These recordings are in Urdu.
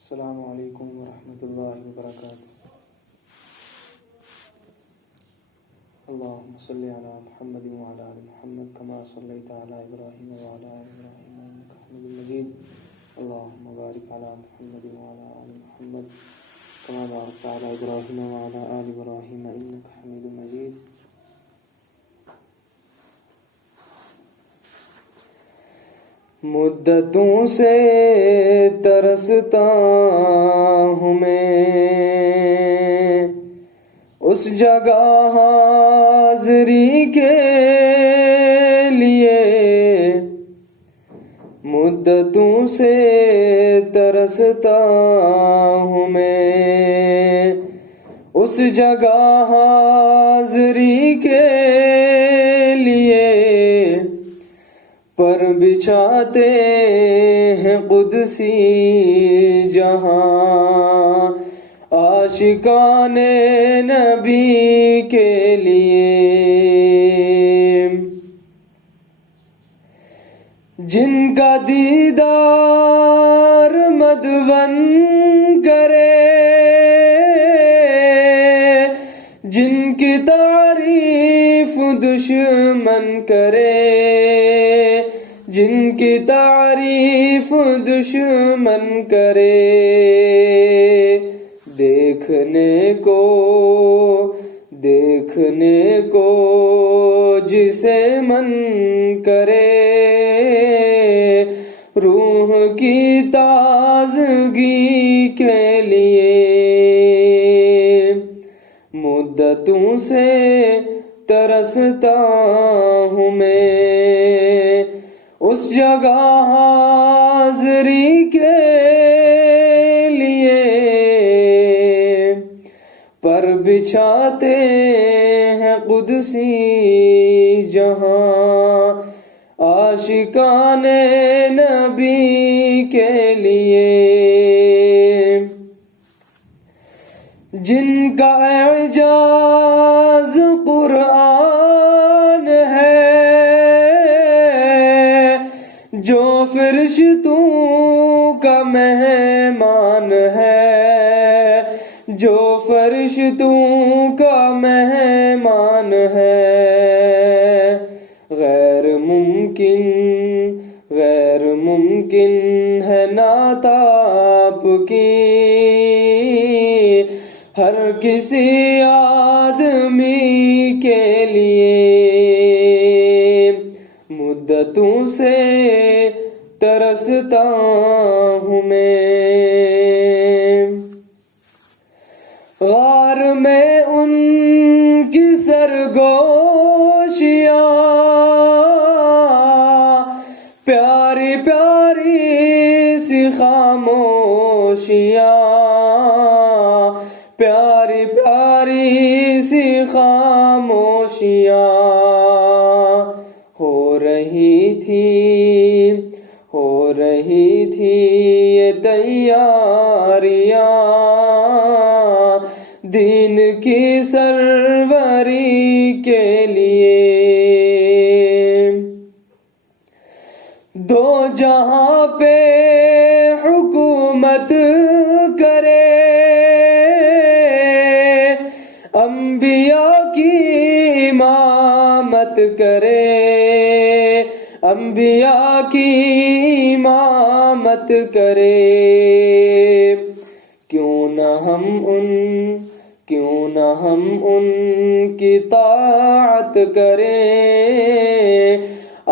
السلام علیکم ورحمۃ اللہ وبرکاتہ۔ اللهم صل على محمد وعلى آل محمد كما صليت على إبراهيم وعلى آل إبراهيم إنك حميد مجيد۔ اللهم بارك على محمد وعلى آل محمد كما باركت على إبراهيم وعلى آل إبراهيم إنك حميد مجيد۔ مدتوں سے ترستا ہوں میں اس جگہ حاضری کے لیے، مدتوں سے ترستا ہوں میں اس جگہ حاضری کے لیے، پر بچھاتے ہیں قدسی جہاں عاشقان نبی کے لیے، جن کا دیدار مدون کرے، جن کی تعریف دشمن کرے، جن کی تعریف دشمن کرے، دیکھنے کو جسے من کرے، روح کی تازگی کے لیے، مدتوں سے ترستا ہوں میں اس جگہ حاضری کے لیے، پر بچھاتے ہیں قدسی جہاں عاشقان نبی کے لیے، جن کا اعجاز قرآن ہے، جو فرشتوں کا مہمان ہے، جو فرشتوں کا مہمان ہے، غیر ممکن ہے نعت آپ کی ہر کسی آدمی کے لیے، مدتوں سے ترستا ہوں میں غار میں ان کی سرگوشیاں، پیاری پیاری سی خاموشیاں، پیاری پیاری سی خاموشیاں، ہو رہی تھی یہ تیاریاں دین کی سروری کے لیے، دو جہاں پہ حکومت کرے، انبیاء کی امامت کرے، انبیاء کی امامت کرے، کیوں نہ ہم ان کی طاعت کریں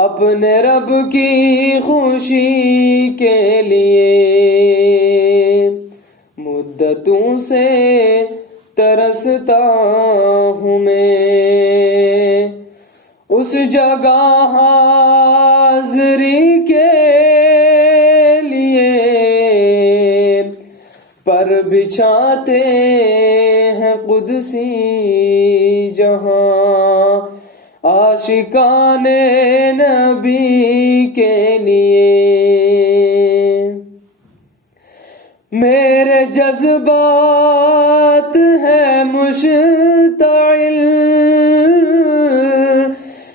اپنے رب کی خوشی کے لیے، مدتوں سے ترستا ہوں میں اس جگہ حاضری کے لیے، پر بچھاتے ہیں قدسی جہاں عاشقان نبی کے لیے، میرے جذبات ہیں مشتعل،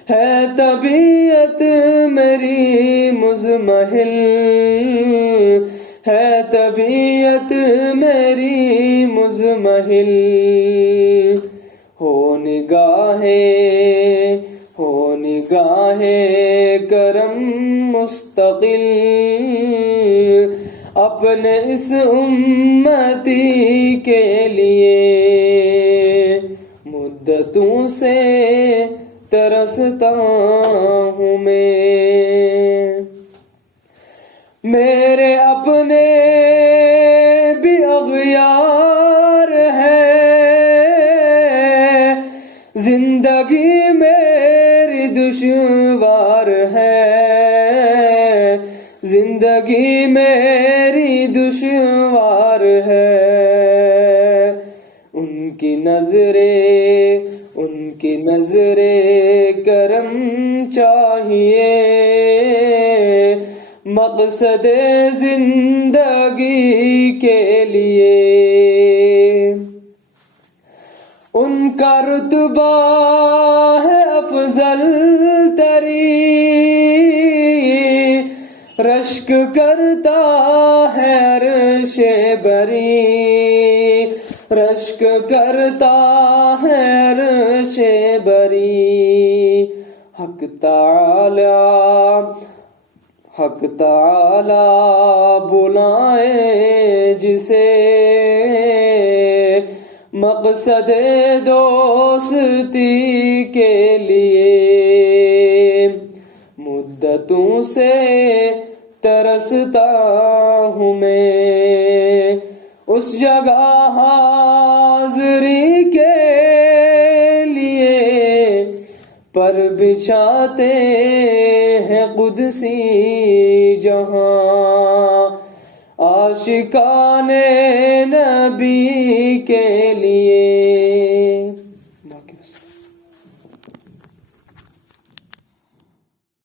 ہے طبیعت میری مزمحل، ہے طبیعت میری مزمحل، ہو نگاہ کرم مستقل، اپنے اس امتی کے لیے مدتوں سے ترستا ہوں میں۔ میرے اپنے بھی اغیار ہے، زندگی میری دشوار ہے، زندگی میری دشوار ہے۔ ان کی نظریں کرم چاہیے، مقصد زندگی کے لیے۔ ان کا رتبہ ہے افضل ترین، رشک کرتا ہے عرش بری، رشک کرتا ہے عرش بری۔ حق تعالی بلائے جسے، مقصد دوستی کے لیے مدتوں سے ترستا ہوں میں۔ اس جگہ حاضری کے لیے پر بچھاتے ہیں قدسی جہاں، عاشقان نبی کے لیے